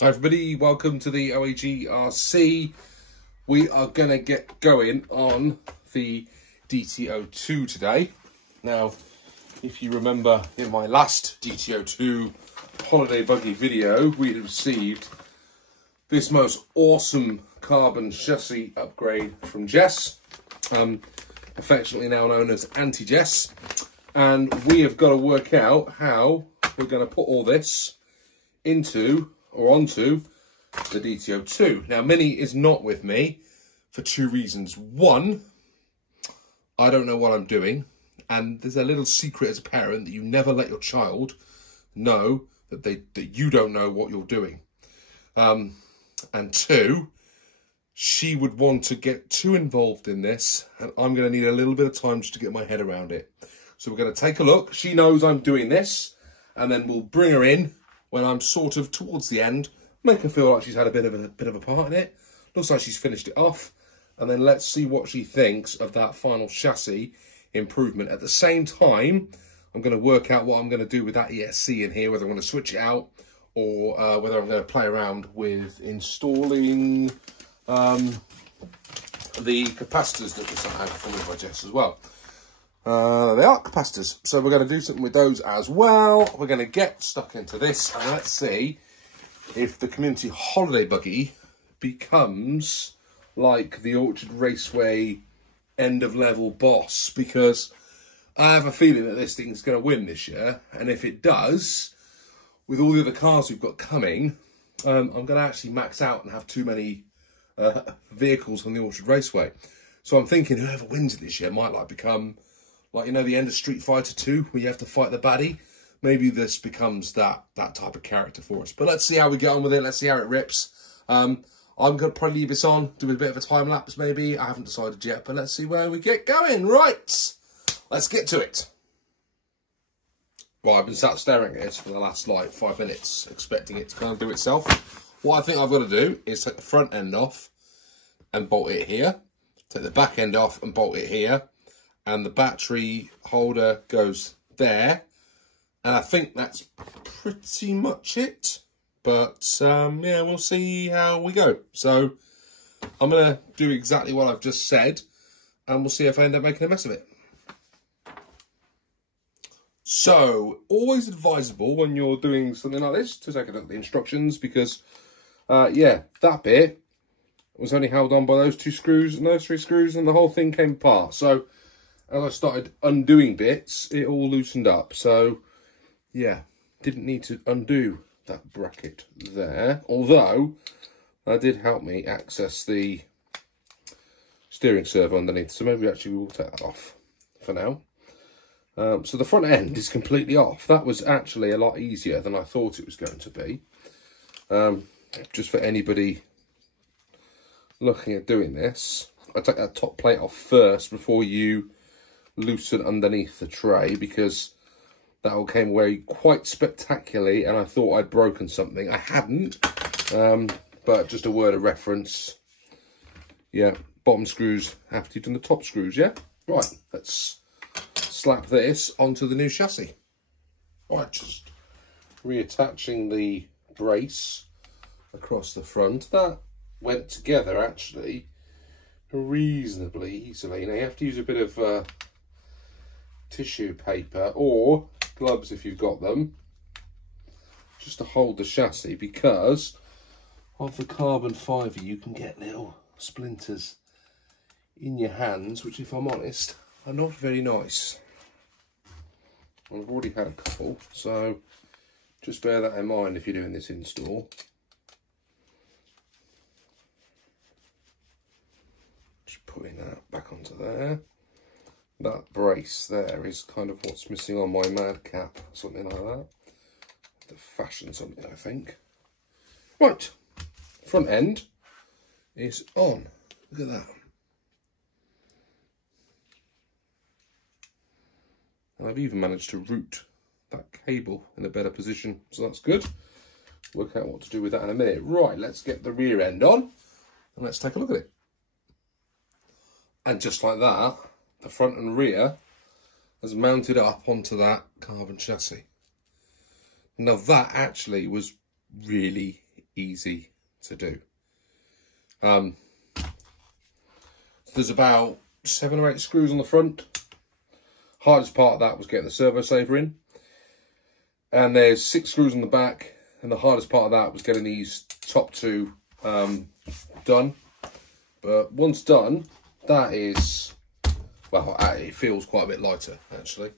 Hi everybody, welcome to the OAG RC. We are going to get going on the DT02 today. Now, if you remember in my last DT02 holiday buggy video, we had received this most awesome carbon chassis upgrade from Jess, affectionately now known as Anti-Jess. And we have got to work out how we're going to put all this into or onto the DT02. Now, Mini is not with me for two reasons. One, I don't know what I'm doing, and there's a little secret as a parent that you never let your child know that you don't know what you're doing. And two, she would want to get too involved in this, and I'm going to need a little bit of time just to get my head around it. So we're going to take a look. She knows I'm doing this, and then we'll bring her in when I'm sort of towards the end, make her feel like she's had a bit of a part in it. Looks like she's finished it off, and then let's see what she thinks of that final chassis improvement. At the same time, I'm going to work out what I'm going to do with that ESC in here, whether I'm going to switch it out or whether I'm going to play around with installing the capacitors that we had from my Jess as well. They are capacitors, so we're going to do something with those as well. We're going to get stuck into this, and let's see if the community holiday buggy becomes like the Orchard Raceway end of level boss, because I have a feeling that this thing's going to win this year, and if it does, with all the other cars we've got coming, I'm going to actually max out and have too many vehicles on the Orchard Raceway. So I'm thinking whoever wins it this year might become, like, you know, the end of Street Fighter 2, where you have to fight the baddie. Maybe this becomes that type of character for us. But let's see how we get on with it. Let's see how it rips. I'm going to probably leave this on, do a bit of a time lapse maybe. I haven't decided yet, but let's see where we get going. Right, let's get to it. Right, I've been sat staring at this for the last, 5 minutes, expecting it to kind of do itself. What I think I've got to do is take the front end off and bolt it here. Take the back end off and bolt it here. And the battery holder goes there, and I think that's pretty much it. But yeah, we'll see how we go. So I'm gonna do exactly what I've just said, and we'll see if I end up making a mess of it. So always advisable when you're doing something like this to take a look at the instructions, because yeah, that bit was only held on by those 2 screws and those 3 screws, and the whole thing came apart. So as I started undoing bits, it all loosened up. So, yeah, didn't need to undo that bracket there. Although, that did help me access the steering servo underneath. So maybe actually we will take that off for now. So the front end is completely off. That was actually a lot easier than I thought it was going to be. Just for anybody looking at doing this, I take that top plate off first before you loosen underneath the tray, because that all came away quite spectacularly and I thought I'd broken something. I hadn't, but just a word of reference. Yeah, bottom screws after you've done the top screws, yeah? Right, let's slap this onto the new chassis. Right, just reattaching the brace across the front. That went together actually reasonably easily. Now you have to use a bit of tissue paper or gloves if you've got them, just to hold the chassis, because of the carbon fibre you can get little splinters in your hands, which, if I'm honest, are not very nice. I've already had a couple, so just bear that in mind if you're doing this install. Just putting that back onto there. That brace there is kind of what's missing on my Madcap, something like that. To fashion something, I think. Right, front end is on. Look at that. And I've even managed to route that cable in a better position, so that's good. Work out what to do with that in a minute. Right, let's get the rear end on and let's take a look at it. And just like that, the front and rear has mounted up onto that carbon chassis. Now that actually was really easy to do. There's about 7 or 8 screws on the front. Hardest part of that was getting the servo saver in. And there's 6 screws on the back, and the hardest part of that was getting these top 2 done. But once done, that is, well, it feels quite a bit lighter, actually.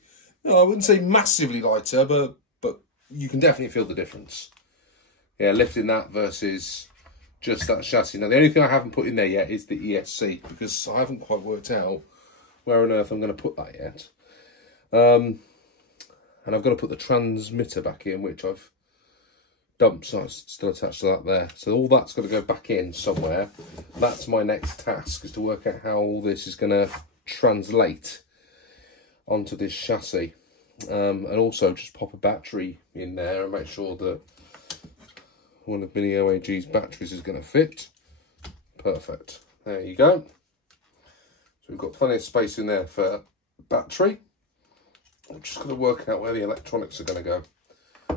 No, I wouldn't say massively lighter, but you can definitely feel the difference. Yeah, lifting that versus just that chassis. Now, the only thing I haven't put in there yet is the ESC, because I haven't quite worked out where on earth I'm going to put that yet. And I've got to put the transmitter back in, which I've dumped, so it's still attached to that there. So all that's got to go back in somewhere. That's my next task, is to work out how all this is going to translate onto this chassis. And also just pop a battery in there and make sure that one of Mini OAG's batteries is going to fit. Perfect. There you go. So we've got plenty of space in there for battery. I'm just going to work out where the electronics are going to go,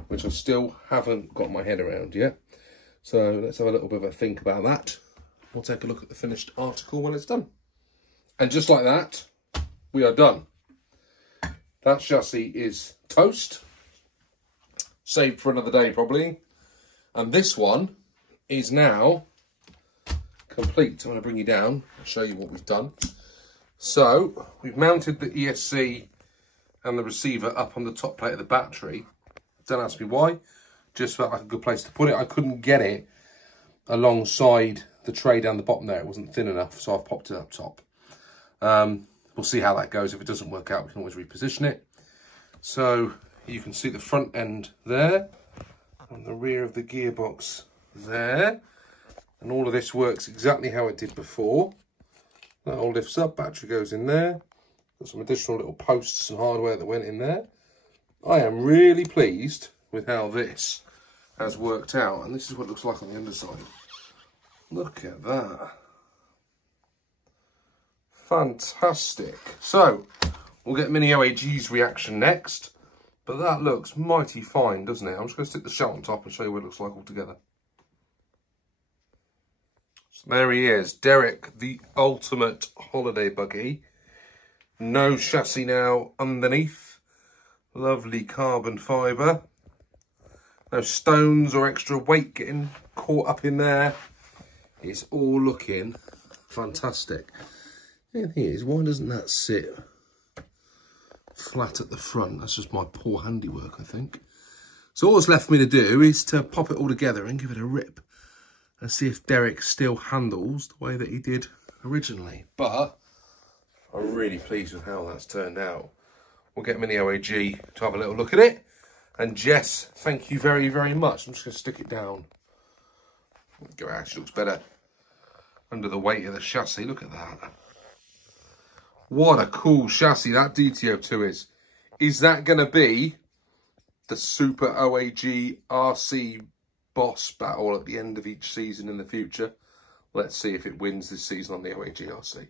which I still haven't got my head around yet. So let's have a little bit of a think about that. We'll take a look at the finished article when it's done. And just like that, we are done. That chassis is toast. Saved for another day, probably. And this one is now complete. I'm going to bring you down and show you what we've done. So we've mounted the ESC and the receiver up on the top plate of the battery. Don't ask me why. Just felt like a good place to put it. I couldn't get it alongside the tray down the bottom there. It wasn't thin enough, so I've popped it up top. We'll see how that goes. If it doesn't work out, we can always reposition it. So you can see the front end there and the rear of the gearbox there. And all of this works exactly how it did before. That all lifts up, battery goes in there. Got some additional little posts and hardware that went in there. I am really pleased with how this has worked out. And this is what it looks like on the underside. Look at that. Fantastic. So, we'll get Mini OAG's reaction next. But that looks mighty fine, doesn't it? I'm just going to stick the shell on top and show you what it looks like all together. So there he is, Derek, the ultimate holiday buggy. No chassis now underneath. Lovely carbon fibre. No stones or extra weight getting caught up in there. It's all looking fantastic. The thing is, why doesn't that sit flat at the front? That's just my poor handiwork, I think. So all that's left for me to do is to pop it all together and give it a rip and see if Derek still handles the way that he did originally. But I'm really pleased with how that's turned out. We'll get Mini OAG to have a little look at it. And Jess, thank you very, very much. I'm just going to stick it down. It actually looks better under the weight of the chassis. Look at that. What a cool chassis that DT02 is. Is that going to be the Super OAG RC boss battle at the end of each season in the future? Let's see if it wins this season on the OAG RC.